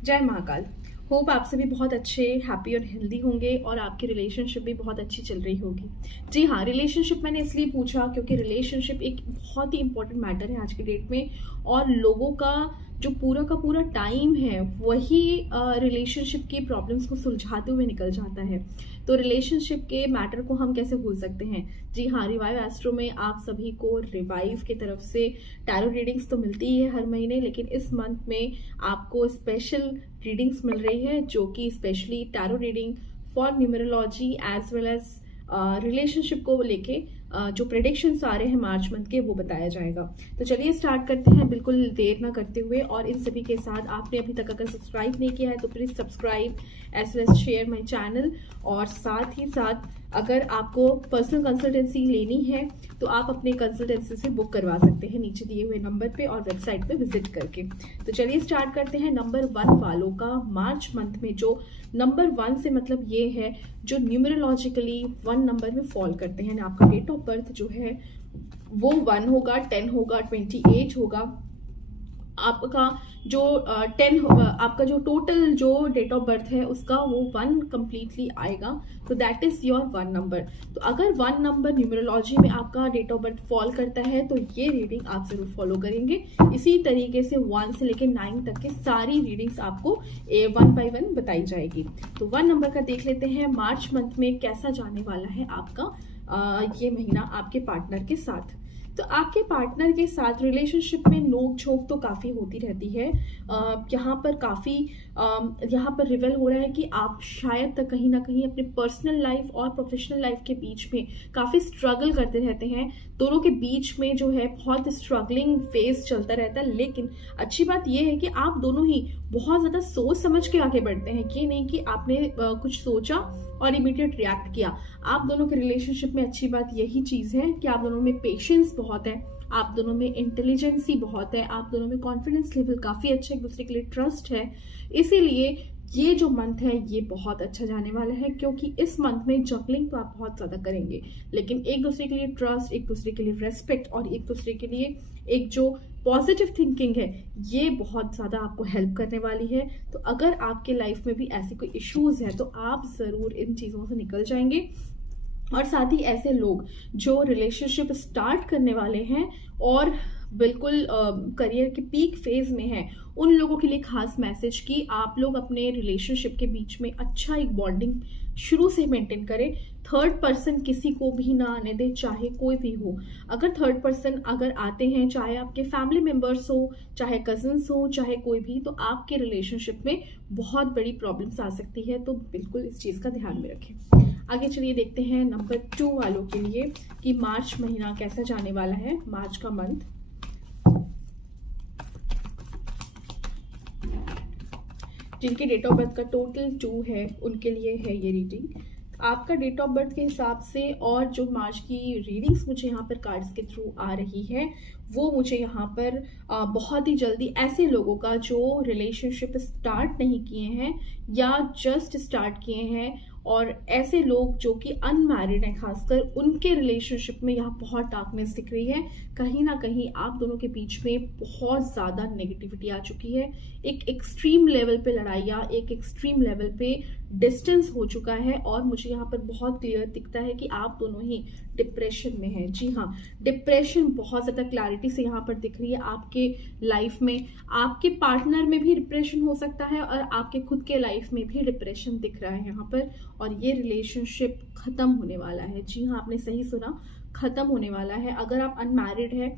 जय महाकाल। होप आप सभी बहुत अच्छे, हैप्पी और हेल्दी होंगे और आपकी रिलेशनशिप भी बहुत अच्छी चल रही होगी। जी हाँ, रिलेशनशिप मैंने इसलिए पूछा क्योंकि रिलेशनशिप एक बहुत ही इंपॉर्टेंट मैटर है आज के डेट में, और लोगों का जो पूरा का पूरा टाइम है वही रिलेशनशिप की प्रॉब्लम्स को सुलझाते हुए निकल जाता है। तो रिलेशनशिप के मैटर को हम कैसे भूल सकते हैं। जी हाँ, रिवाइव एस्ट्रो में आप सभी को रिवाइव की तरफ से टैरो रीडिंग्स तो मिलती ही है हर महीने, लेकिन इस मंथ में आपको स्पेशल रीडिंग्स मिल रही है जो कि specially tarot reading for numerology as well as relationship को लेके जो प्रेडिक्शंस आ रहे हैं मार्च मंथ के वो बताया जाएगा। तो चलिए स्टार्ट करते हैं बिल्कुल देर ना करते हुए। और इन सभी के साथ आपने अभी तक अगर सब्सक्राइब नहीं किया है तो please subscribe as well as share my channel. और साथ ही साथ अगर आपको पर्सनल कंसल्टेंसी लेनी है तो आप अपने कंसल्टेंसी से बुक करवा सकते हैं नीचे दिए हुए नंबर पे और वेबसाइट पे विजिट करके। तो चलिए स्टार्ट करते हैं नंबर 1 वालों का। मार्च मंथ में जो नंबर 1 से मतलब ये है जो न्यूमरोलॉजिकली 1 नंबर में फॉल करते हैं, आपका डेट ऑफ बर्थ जो है वो 1 होगा, 10 होगा, 28 होगा। आपका जो 10 होगा, आपका जो टोटल जो डेट ऑफ बर्थ है उसका वो 1 कंप्लीटली आएगा। तो दैट इज योर 1 नंबर। तो अगर 1 नंबर न्यूमरोलॉजी में आपका डेट ऑफ बर्थ फॉल करता है तो ये रीडिंग आप जरूर फॉलो करेंगे। इसी तरीके से 1 से लेकर 9 तक की सारी रीडिंग्स आपको 1 बाय 1 बताई जाएगी। तो 1 नंबर का देख लेते हैं मार्च मंथ में कैसा जाने वाला है आपका ये महीना आपके पार्टनर के साथ। तो आपके पार्टनर के साथ रिलेशनशिप में नोक झोंक तो काफ़ी होती रहती है। यहाँ पर काफ़ी यहाँ पर रिवेल हो रहा है कि आप शायद तक कहीं ना कहीं अपने पर्सनल लाइफ और प्रोफेशनल लाइफ के बीच में काफ़ी स्ट्रगल करते रहते हैं। दोनों के बीच में जो है बहुत स्ट्रगलिंग फेज चलता रहता है। लेकिन अच्छी बात यह है कि आप दोनों ही बहुत ज़्यादा सोच समझ के आगे बढ़ते हैं। ये नहीं कि आपने कुछ सोचा और इमीडिएट रिएक्ट किया। आप दोनों के रिलेशनशिप में अच्छी बात यही चीज़ है कि आप दोनों में पेशेंस बहुत है, आप दोनों में इंटेलिजेंसी बहुत है, आप दोनों में कॉन्फिडेंस लेवल काफ़ी अच्छा, एक दूसरे के लिए ट्रस्ट है। इसीलिए ये जो मंथ है ये बहुत अच्छा जाने वाला है, क्योंकि इस मंथ में जगलिंग तो आप बहुत ज़्यादा करेंगे, लेकिन एक दूसरे के लिए ट्रस्ट, एक दूसरे के लिए रेस्पेक्ट और एक दूसरे के लिए एक जो पॉजिटिव थिंकिंग है ये बहुत ज़्यादा आपको हेल्प करने वाली है। तो अगर आपके लाइफ में भी ऐसी कोई इश्यूज है तो आप ज़रूर इन चीज़ों से निकल जाएंगे। और साथ ही ऐसे लोग जो रिलेशनशिप स्टार्ट करने वाले हैं और बिल्कुल करियर के पीक फेज में है, उन लोगों के लिए खास मैसेज कि आप लोग अपने रिलेशनशिप के बीच में अच्छा एक बॉन्डिंग शुरू से मेंटेन करें। थर्ड पर्सन किसी को भी ना आने दे, चाहे कोई भी हो। अगर थर्ड पर्सन अगर आते हैं, चाहे आपके फैमिली मेंबर्स हो, चाहे कजन्स हो, चाहे कोई भी, तो आपके रिलेशनशिप में बहुत बड़ी प्रॉब्लम्स आ सकती है। तो बिल्कुल इस चीज़ का ध्यान में रखें। आगे चलिए देखते हैं नंबर 2 वालों के लिए कि मार्च महीना कैसा जाने वाला है, मार्च का मंथ। जिनके डेट ऑफ बर्थ का टोटल 2 है उनके लिए है ये रीडिंग। आपका डेट ऑफ बर्थ के हिसाब से और जो मार्च की रीडिंग्स मुझे यहाँ पर कार्ड्स के थ्रू आ रही है वो मुझे यहाँ पर बहुत ही जल्दी ऐसे लोगों का जो रिलेशनशिप स्टार्ट नहीं किए हैं या जस्ट स्टार्ट किए हैं, और ऐसे लोग जो कि अनमैरिड हैं खासकर, उनके रिलेशनशिप में यहाँ बहुत डार्कनेस दिख रही है। कहीं ना कहीं आप दोनों के बीच में बहुत ज़्यादा नेगेटिविटी आ चुकी है। एक एक्सट्रीम लेवल पे लड़ाइयाँ, एक एक्सट्रीम लेवल पे डिस्टेंस हो चुका है, और मुझे यहाँ पर बहुत क्लियर दिखता है कि आप दोनों ही डिप्रेशन में हैं। जी हाँ, डिप्रेशन बहुत ज़्यादा क्लैरिटी से यहाँ पर दिख रही है आपके लाइफ में। आपके पार्टनर में भी डिप्रेशन हो सकता है और आपके खुद के लाइफ में भी डिप्रेशन दिख रहा है यहाँ पर, और ये रिलेशनशिप खत्म होने वाला है। जी हाँ, आपने सही सुना, खत्म होने वाला है। अगर आप अनमैरिड है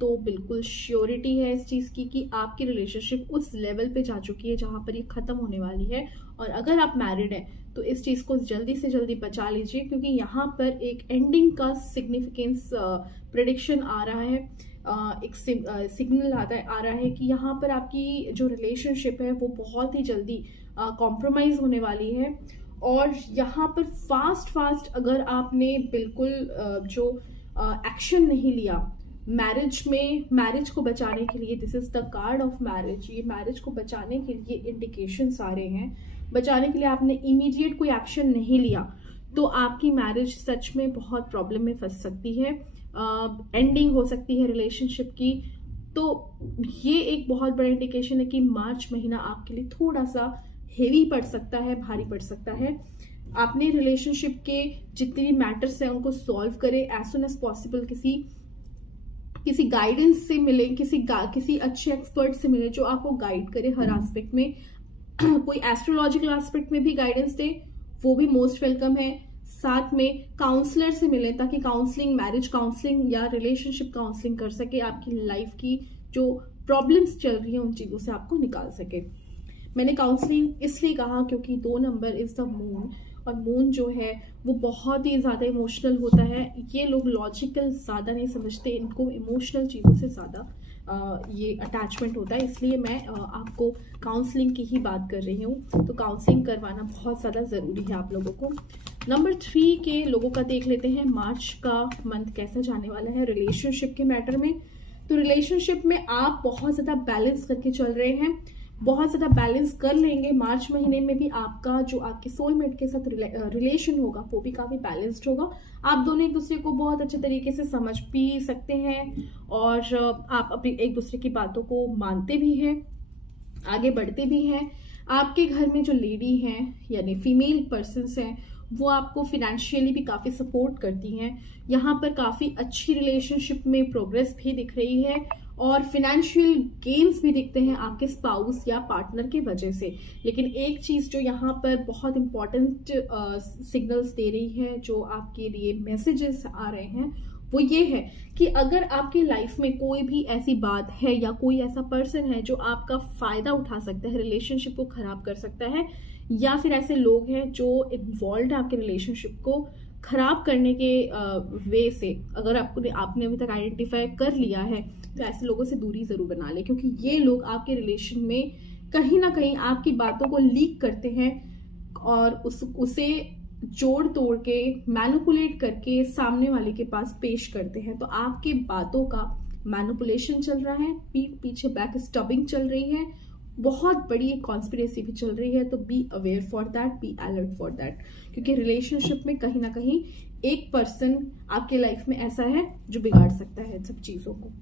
तो बिल्कुल श्योरिटी है इस चीज़ की कि आपकी रिलेशनशिप उस लेवल पे जा चुकी है जहाँ पर ये ख़त्म होने वाली है। और अगर आप मैरिड हैं तो इस चीज़ को जल्दी से जल्दी बचा लीजिए, क्योंकि यहाँ पर एक एंडिंग का सिग्निफिकेंस प्रेडिक्शन आ रहा है। एक सिग्नल आ रहा है कि यहाँ पर आपकी जो रिलेशनशिप है वो बहुत ही जल्दी कॉम्प्रोमाइज़ होने वाली है। और यहाँ पर फास्ट अगर आपने बिल्कुल जो एक्शन नहीं लिया मैरिज में, मैरिज को बचाने के लिए, this is the card of marriage, ये मैरिज को बचाने के लिए इंडिकेशन सारे हैं, बचाने के लिए आपने इमीडिएट कोई एक्शन नहीं लिया तो आपकी मैरिज सच में बहुत प्रॉब्लम में फंस सकती है। एंडिंग हो सकती है रिलेशनशिप की। तो ये एक बहुत बड़ा इंडिकेशन है कि मार्च महीना आपके लिए थोड़ा सा हेवी पड़ सकता है, भारी पड़ सकता है। आपने रिलेशनशिप के जितने भी मैटर्स हैं उनको सॉल्व करें एज सुन एज पॉसिबल। किसी गाइडेंस से मिले, किसी अच्छे एक्सपर्ट से मिले जो आपको गाइड करे हर एस्पेक्ट में। कोई एस्ट्रोलॉजिकल एस्पेक्ट में भी गाइडेंस दे, वो भी मोस्ट वेलकम है। साथ में काउंसलर से मिले ताकि काउंसलिंग, मैरिज काउंसलिंग या रिलेशनशिप काउंसलिंग कर सके, आपकी लाइफ की जो प्रॉब्लम्स चल रही हैं उन चीज़ों से आपको निकाल सके। मैंने काउंसलिंग इसलिए कहा क्योंकि 2 नंबर इज द मून, और मून जो है वो बहुत ही ज़्यादा इमोशनल होता है। ये लोग लॉजिकल ज़्यादा नहीं समझते, इनको इमोशनल चीज़ों से ज़्यादा ये अटैचमेंट होता है, इसलिए मैं आपको काउंसलिंग की ही बात कर रही हूँ। तो काउंसलिंग करवाना बहुत ज़्यादा ज़रूरी है आप लोगों को। नंबर 3 के लोगों का देख लेते हैं मार्च का मंथ कैसा जाने वाला है रिलेशनशिप के मैटर में। तो रिलेशनशिप में आप बहुत ज़्यादा बैलेंस करके चल रहे हैं, बहुत ज़्यादा बैलेंस कर लेंगे। मार्च महीने में भी आपका जो आपके सोलमेट के साथ रिलेशन होगा वो भी काफ़ी बैलेंस्ड होगा। आप दोनों एक दूसरे को बहुत अच्छे तरीके से समझ भी सकते हैं और आप अपनी एक दूसरे की बातों को मानते भी हैं, आगे बढ़ते भी हैं। आपके घर में जो लेडी हैं यानी फीमेल पर्सन्स हैं वो आपको फिनेंशियली भी काफ़ी सपोर्ट करती हैं। यहाँ पर काफ़ी अच्छी रिलेशनशिप में प्रोग्रेस भी दिख रही है और फिनेंशियल गेन्स भी दिखते हैं आपके स्पाउस या पार्टनर की वजह से। लेकिन एक चीज़ जो यहाँ पर बहुत इंपॉर्टेंट सिग्नल्स दे रही है, जो आपके लिए मैसेजेस आ रहे हैं, वो ये है कि अगर आपकी लाइफ में कोई भी ऐसी बात है या कोई ऐसा पर्सन है जो आपका फ़ायदा उठा सकता है, रिलेशनशिप को ख़राब कर सकता है, या फिर ऐसे लोग हैं जो इन्वॉल्व है आपके रिलेशनशिप को खराब करने के वे से, अगर आपने अभी तक आइडेंटिफाई कर लिया है तो ऐसे लोगों से दूरी ज़रूर बना ले, क्योंकि ये लोग आपके रिलेशन में कहीं ना कहीं आपकी बातों को लीक करते हैं और उसे जोड़ तोड़ के मैनिपुलेट करके सामने वाले के पास पेश करते हैं। तो आपके बातों का मैनिपुलेशन चल रहा है, पीठ पीछे बैक स्टबिंग चल रही है, बहुत बड़ी एक कॉन्स्पिरेसी भी चल रही है। तो be aware for that, be alert for that, क्योंकि रिलेशनशिप में कहीं ना कहीं एक पर्सन आपके लाइफ में ऐसा है जो बिगाड़ सकता है सब चीज़ों को।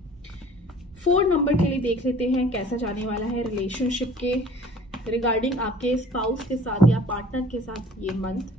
4 नंबर के लिए देख लेते हैं कैसा जाने वाला है रिलेशनशिप के रिगार्डिंग आपके स्पाउस के साथ या पार्टनर के साथ ये मंथ।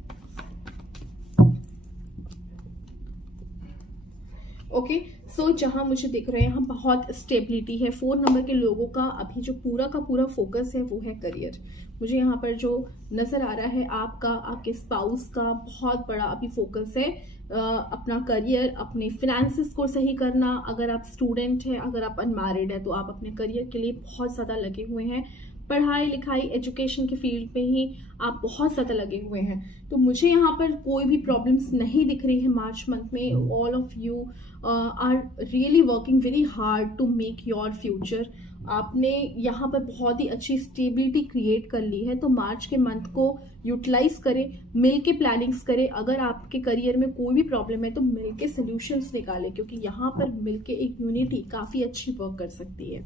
ओके, सो जहां मुझे दिख रहे हैं यहाँ बहुत स्टेबिलिटी है। 4 नंबर के लोगों का अभी जो पूरा का पूरा फोकस है वो है करियर। मुझे यहाँ पर जो नजर आ रहा है आपके स्पाउस का बहुत बड़ा अभी फोकस है अपना करियर, अपने फिनेंसेस को सही करना। अगर आप स्टूडेंट हैं, अगर आप अनमैरिड है, तो आप अपने करियर के लिए बहुत ज़्यादा लगे हुए हैं। पढ़ाई लिखाई एजुकेशन के फील्ड में ही आप बहुत ज़्यादा लगे हुए हैं। तो मुझे यहाँ पर कोई भी प्रॉब्लम्स नहीं दिख रही है मार्च मंथ में। All of you are really working very hard to make your future. आपने यहाँ पर बहुत ही अच्छी स्टेबिलिटी क्रिएट कर ली है। तो मार्च के मंथ को यूटिलाइज करें, मिल के प्लानिंग्स करें। अगर आपके करियर में कोई भी प्रॉब्लम है तो मिल के सोल्यूशंस निकालें, क्योंकि यहाँ पर मिल के एक यूनिटी काफ़ी अच्छी वर्क कर सकती है।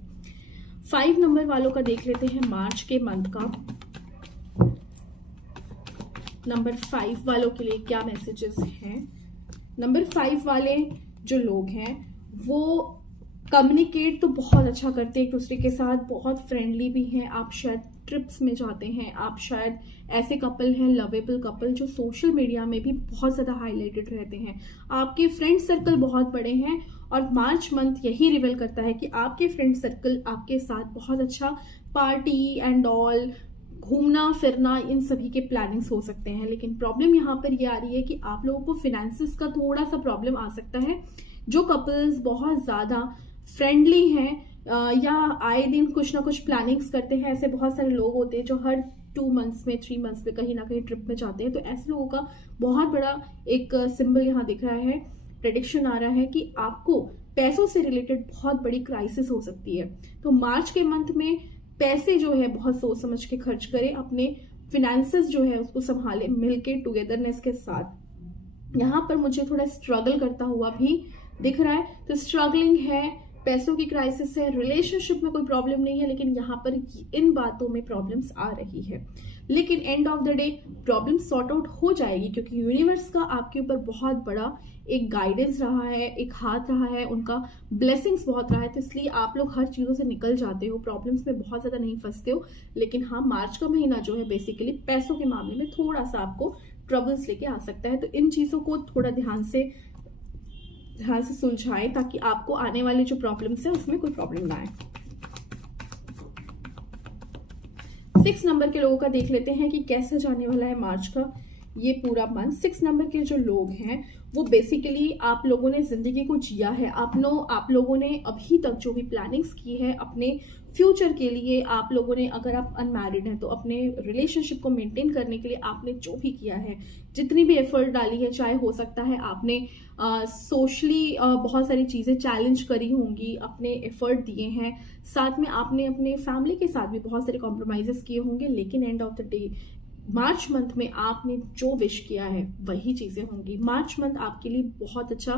5 नंबर वालों का देख लेते हैं मार्च के मंथ का। नंबर 5 वालों के लिए क्या मैसेजेस हैं। नंबर 5 वाले जो लोग हैं वो कम्युनिकेट तो बहुत अच्छा करते हैं एक दूसरे के साथ, बहुत फ्रेंडली भी हैं। आप शायद ट्रिप्स में जाते हैं, आप शायद ऐसे कपल हैं, लवेबल कपल, जो सोशल मीडिया में भी बहुत ज़्यादा हाईलाइटेड रहते हैं। आपके फ्रेंड सर्कल बहुत बड़े हैं और मार्च मंथ यही रिवील करता है कि आपके फ्रेंड सर्कल आपके साथ बहुत अच्छा पार्टी एंड ऑल, घूमना फिरना, इन सभी के प्लानिंग्स हो सकते हैं। लेकिन प्रॉब्लम यहाँ पर ये आ रही है कि आप लोगों को फिनेंसेस का थोड़ा सा प्रॉब्लम आ सकता है। जो कपल्स बहुत ज़्यादा फ्रेंडली हैं या आए दिन कुछ ना कुछ प्लानिंग्स करते हैं, ऐसे बहुत सारे लोग होते हैं जो हर 2 मंथ्स में 3 मंथ्स में कहीं ना कहीं ट्रिप में जाते हैं। तो ऐसे लोगों का बहुत बड़ा एक सिंबल यहाँ दिख रहा है, प्रेडिक्शन आ रहा है कि आपको पैसों से रिलेटेड बहुत बड़ी क्राइसिस हो सकती है। तो मार्च के मंथ में पैसे जो है बहुत सोच समझ के खर्च करें, अपने फिनेंसेस जो है उसको संभालें मिलके टुगेदरनेस के साथ। यहाँ पर मुझे थोड़ा स्ट्रगल करता हुआ भी दिख रहा है। तो स्ट्रगलिंग है, पैसों की क्राइसिस है, रिलेशनशिप में कोई प्रॉब्लम नहीं है, लेकिन यहाँ पर इन बातों में प्रॉब्लम्स आ रही है। लेकिन end of the day problem sort out हो जाएगी, क्योंकि यूनिवर्स का आपके ऊपर बहुत बड़ा एक गाइडेंस रहा है, एक हाथ रहा है, उनका ब्लेसिंग्स बहुत रहा है। तो इसलिए आप लोग हर चीज़ों से निकल जाते हो, प्रॉब्लम्स में बहुत ज़्यादा नहीं फंसते हो। लेकिन हाँ, मार्च का महीना जो है बेसिकली पैसों के मामले में थोड़ा सा आपको ट्रबल्स लेके आ सकता है। तो इन चीज़ों को थोड़ा ध्यान से सुलझाएं, ताकि आपको आने वाली जो प्रॉब्लम्स है उसमें कोई प्रॉब्लम ना आए। 6 नंबर के लोगों का देख लेते हैं कि कैसा जाने वाला है मार्च का ये पूरा मंथ। 6 नंबर के जो लोग हैं वो बेसिकली आप लोगों ने जिंदगी को जिया है। आप लोगों ने अभी तक जो भी प्लानिंग्स की है अपने फ्यूचर के लिए, आप लोगों ने, अगर आप अनमैरिड हैं तो अपने रिलेशनशिप को मेंटेन करने के लिए आपने जो भी किया है, जितनी भी एफर्ट डाली है, चाहे हो सकता है आपने सोशली बहुत सारी चीज़ें चैलेंज करी होंगी, अपने एफर्ट दिए हैं, साथ में आपने अपने फैमिली के साथ भी बहुत सारे कॉम्प्रोमाइज़ेस किए होंगे। लेकिन end of the day March month में आपने जो विश किया है वही चीज़ें होंगी। मार्च मंथ आपके लिए बहुत अच्छा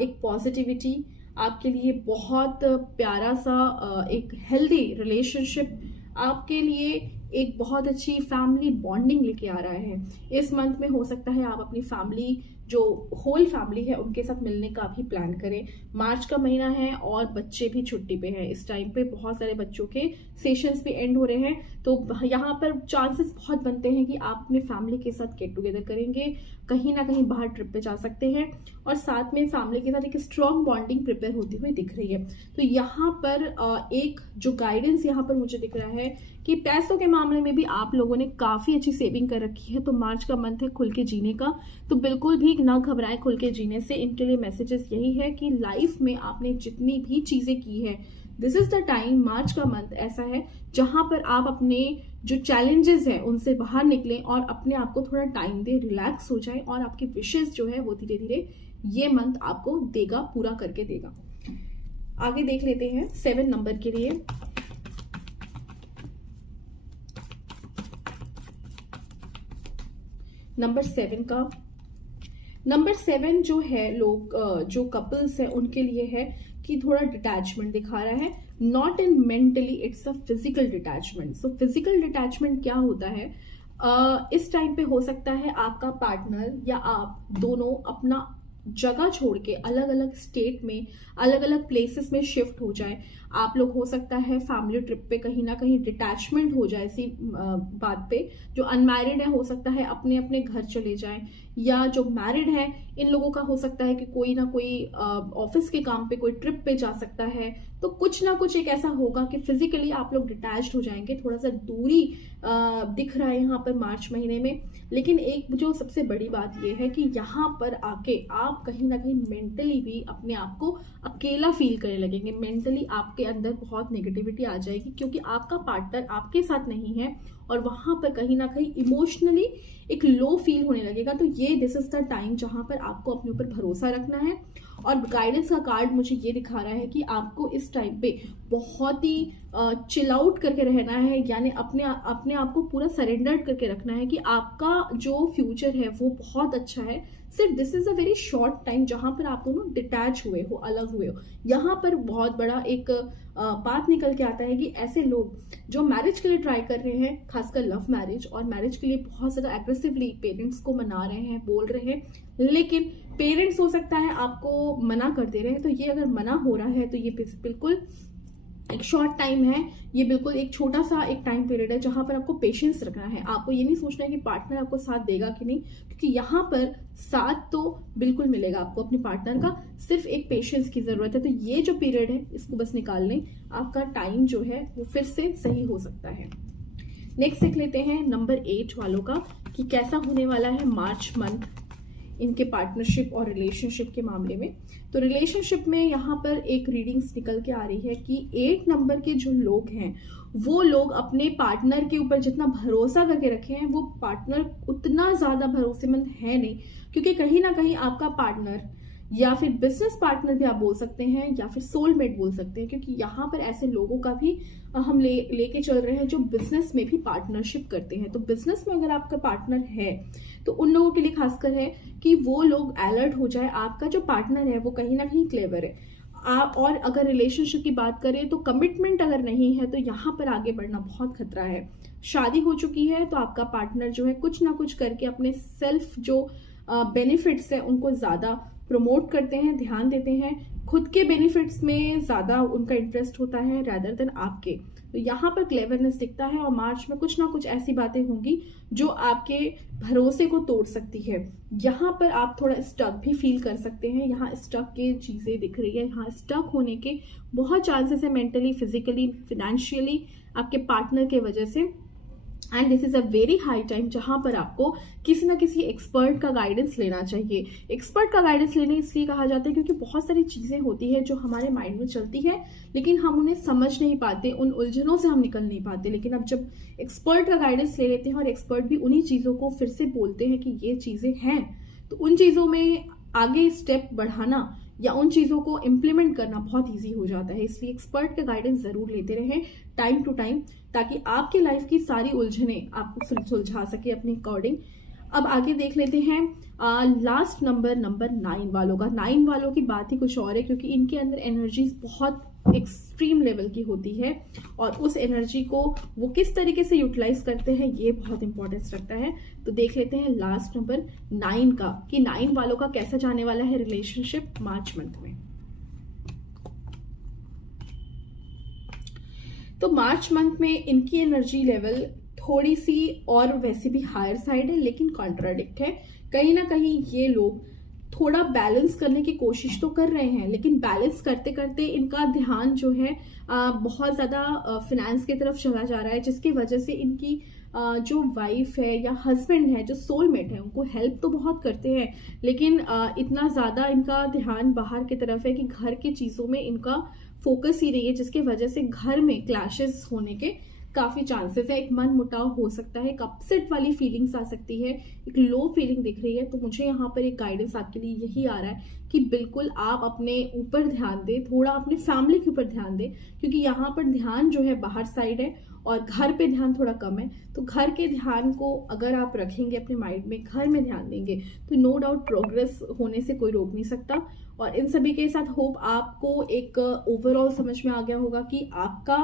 एक पॉजिटिविटी, आपके लिए बहुत प्यारा सा एक हेल्दी रिलेशनशिप, आपके लिए एक बहुत अच्छी फैमिली बॉन्डिंग लेके आ रहा है। इस मंथ में हो सकता है आप अपनी फैमिली, जो होल फैमिली है, उनके साथ मिलने का भी प्लान करें। मार्च का महीना है और बच्चे भी छुट्टी पे हैं। इस टाइम पे बहुत सारे बच्चों के सेशंस भी एंड हो रहे हैं, तो यहाँ पर चांसेस बहुत बनते हैं कि आप अपने फैमिली के साथ गेट टुगेदर करेंगे, कहीं ना कहीं बाहर ट्रिप पे जा सकते हैं, और साथ में फैमिली के साथ एक स्ट्रॉन्ग बॉन्डिंग प्रिपेयर होती हुई दिख रही है। तो यहाँ पर एक जो गाइडेंस यहाँ पर मुझे दिख रहा है कि पैसों के मामले में भी आप लोगों ने काफ़ी अच्छी सेविंग कर रखी है। तो मार्च का मंथ है खुल के जीने का, तो बिल्कुल भी ना घबराएं खुल के जीने से। इनके लिए मैसेजेस यही है कि लाइफ में आपने जितनी भी चीज़ें की है, दिस इज द टाइम, मार्च का मंथ ऐसा है जहां पर आप अपने जो चैलेंजेस हैं उनसे बाहर निकलें और अपने आप को थोड़ा टाइम दें, रिलैक्स हो जाएं, और आपकी विशेस जो है वो धीरे धीरे ये मंथ आपको देगा, पूरा करके देगा। आगे देख लेते हैं 7 नंबर के लिए। नंबर 7 जो है लोग, जो कपल्स है उनके लिए है कि थोड़ा डिटैचमेंट दिखा रहा है। Not in mentally, it's a physical detachment. So physical detachment क्या होता है, इस टाइम पे हो सकता है आपका पार्टनर या आप दोनों अपना जगह छोड़ के अलग अलग स्टेट में, अलग अलग प्लेसेस में शिफ्ट हो जाए। आप लोग हो सकता है फैमिली ट्रिप पे कहीं ना कहीं डिटैचमेंट हो जाए इसी बात पे। जो अनमैरिड है हो सकता है अपने अपने घर चले जाएं, या जो मैरिड है इन लोगों का हो सकता है कि कोई ना कोई ऑफिस के काम पे, कोई ट्रिप पे जा सकता है। तो कुछ ना कुछ एक ऐसा होगा कि फिजिकली आप लोग डिटैच्ड हो जाएंगे, थोड़ा सा दूरी दिख रहा है यहाँ पर मार्च महीने में। लेकिन एक जो सबसे बड़ी बात यह है कि यहाँ पर आके आप कहीं ना कहीं मेंटली भी अपने आप को अकेला फील करने लगेंगे। मेंटली आपके अंदर बहुत नेगेटिविटी आ जाएगी, क्योंकि आपका पार्टनर आपके साथ नहीं है और वहां पर कहीं ना कहीं इमोशनली एक लो फील होने लगेगा। तो ये दिस इज द टाइम जहां पर आपको अपने ऊपर भरोसा रखना है। और गाइडेंस का कार्ड मुझे ये दिखा रहा है कि आपको इस टाइम पे बहुत ही चिल आउट करके रहना है, यानी अपने आप को पूरा सरेंडर्ड करके रखना है कि आपका जो फ्यूचर है वो बहुत अच्छा है। सिर्फ this is a very short time जहां पर आप दोनों डिटैच हुए हो, अलग हुए हो। यहाँ पर बहुत बड़ा एक बात निकल के आता है कि ऐसे लोग जो मैरिज के लिए ट्राई कर रहे हैं, खासकर लव मैरिज, और मैरिज के लिए बहुत ज्यादा एग्रेसिवली पेरेंट्स को मना रहे हैं, बोल रहे हैं, लेकिन पेरेंट्स हो सकता है आपको मना कर दे रहे हैं। तो ये अगर मना हो रहा है तो ये बिल्कुल एक शॉर्ट टाइम है, ये बिल्कुल एक छोटा सा एक टाइम पीरियड है जहां पर आपको पेशेंस रखना है। आपको ये नहीं सोचना है कि पार्टनर आपको साथ देगा कि नहीं, क्योंकि यहाँ पर साथ तो बिल्कुल मिलेगा आपको अपने पार्टनर का, सिर्फ एक पेशेंस की जरूरत है। तो ये जो पीरियड है इसको बस निकाल लें, आपका टाइम जो है वो फिर से सही हो सकता है। नेक्स्ट देख लेते हैं नंबर 8 वालों का कि कैसा होने वाला है मार्च मंथ इनके पार्टनरशिप और रिलेशनशिप के मामले में। तो रिलेशनशिप में यहाँ पर एक रीडिंग्स निकल के आ रही है कि 8 नंबर के जो लोग हैं वो लोग अपने पार्टनर के ऊपर जितना भरोसा करके रखे हैं वो पार्टनर उतना ज्यादा भरोसेमंद है नहीं, क्योंकि कहीं ना कहीं आपका पार्टनर या फिर बिजनेस पार्टनर भी आप बोल सकते हैं, या फिर सोलमेट बोल सकते हैं, क्योंकि यहाँ पर ऐसे लोगों का भी हम लेके चल रहे हैं जो बिजनेस में भी पार्टनरशिप करते हैं। तो बिजनेस में अगर आपका पार्टनर है तो उन लोगों के लिए खासकर है कि वो लोग अलर्ट हो जाए। आपका जो पार्टनर है वो कहीं ना कहीं क्लेवर है, और अगर रिलेशनशिप की बात करें तो कमिटमेंट अगर नहीं है तो यहाँ पर आगे बढ़ना बहुत खतरा है। शादी हो चुकी है तो आपका पार्टनर जो है कुछ ना कुछ करके अपने सेल्फ जो बेनिफिट्स हैं उनको ज़्यादा प्रमोट करते हैं, ध्यान देते हैं, खुद के बेनिफिट्स में ज़्यादा उनका इंटरेस्ट होता है रैदर देन आपके। तो यहाँ पर क्लेवरनेस दिखता है और मार्च में कुछ ना कुछ ऐसी बातें होंगी जो आपके भरोसे को तोड़ सकती है। यहाँ पर आप थोड़ा स्टक भी फील कर सकते हैं। यहाँ स्टक की चीज़ें दिख रही है, यहाँ स्टक होने के बहुत चांसेस है, मेंटली, फिजिकली, फिनेंशियली, आपके पार्टनर के वजह से। And this is a very high time जहाँ पर आपको किसी ना किसी एक्सपर्ट का गाइडेंस लेना चाहिए। एक्सपर्ट का गाइडेंस लेने इसलिए कहा जाता है क्योंकि बहुत सारी चीज़ें होती है जो हमारे माइंड में चलती है लेकिन हम उन्हें समझ नहीं पाते, उन उलझनों से हम निकल नहीं पाते। लेकिन अब जब एक्सपर्ट का गाइडेंस ले लेते हैं और एक्सपर्ट भी उन्हीं चीज़ों को फिर से बोलते हैं कि ये चीज़ें हैं, तो उन चीज़ों में आगे स्टेप बढ़ाना या उन चीज़ों को इम्प्लीमेंट करना बहुत ईजी हो जाता है। इसलिए एक्सपर्ट का गाइडेंस ज़रूर लेते रहें टाइम टू टाइम, ताकि आपके लाइफ की सारी उलझने आपको सुलझा सके अपने अकॉर्डिंग। अब आगे देख लेते हैं लास्ट नंबर 9 वालों का। 9 वालों की बात ही कुछ और है क्योंकि इनके अंदर एनर्जीज बहुत एक्सट्रीम लेवल की होती है और उस एनर्जी को वो किस तरीके से यूटिलाइज करते हैं ये बहुत इंपॉर्टेंस रखता है। तो देख लेते हैं लास्ट नंबर 9 का कि 9 वालों का कैसा जाने वाला है रिलेशनशिप मार्च मंथ में। तो मार्च मंथ में इनकी एनर्जी लेवल थोड़ी सी और वैसे भी हायर साइड है लेकिन कॉन्ट्राडिक्ट है। कहीं ना कहीं ये लोग थोड़ा बैलेंस करने की कोशिश तो कर रहे हैं लेकिन बैलेंस करते करते इनका ध्यान जो है बहुत ज़्यादा फिनेंस की तरफ चला जा रहा है, जिसकी वजह से इनकी जो वाइफ है या हस्बैंड है, जो सोलमेट है, उनको हेल्प तो बहुत करते हैं लेकिन इतना ज़्यादा इनका ध्यान बाहर की तरफ है कि घर की चीज़ों में इनका फोकस ही नहीं है, जिसकी वजह से घर में क्लैशेस होने के काफ़ी चांसेस है। एक मन मुटाव हो सकता है, एक अपसेट वाली फीलिंग्स आ सकती है, एक लो फीलिंग दिख रही है। तो मुझे यहाँ पर एक गाइडेंस आपके लिए यही आ रहा है कि बिल्कुल आप अपने ऊपर ध्यान दें, थोड़ा अपने फैमिली के ऊपर ध्यान दें, क्योंकि यहाँ पर ध्यान जो है बाहर साइड है और घर पे ध्यान थोड़ा कम है। तो घर के ध्यान को अगर आप रखेंगे अपने माइंड में, घर में ध्यान देंगे, तो नो डाउट प्रोग्रेस होने से कोई रोक नहीं सकता। और इन सभी के साथ होप आपको एक ओवरऑल समझ में आ गया होगा कि आपका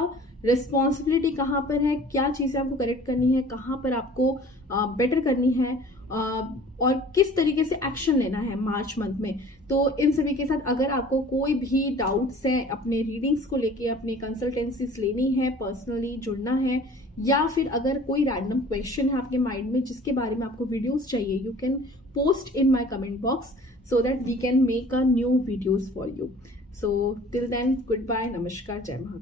रिस्पॉन्सिबिलिटी कहाँ पर है, क्या चीज़ें आपको करेक्ट करनी है, कहाँ पर आपको बेटर करनी है और किस तरीके से एक्शन लेना है मार्च मंथ में। तो इन सभी के साथ अगर आपको कोई भी डाउट्स हैं अपने रीडिंग्स को लेके, अपने कंसल्टेंसीज लेनी है, पर्सनली जुड़ना है, या फिर अगर कोई रैंडम क्वेश्चन है आपके माइंड में जिसके बारे में आपको वीडियोस चाहिए, you can post in my comment box so that we can make a new videos for you. So till then, goodbye, namaskar, jai Maha।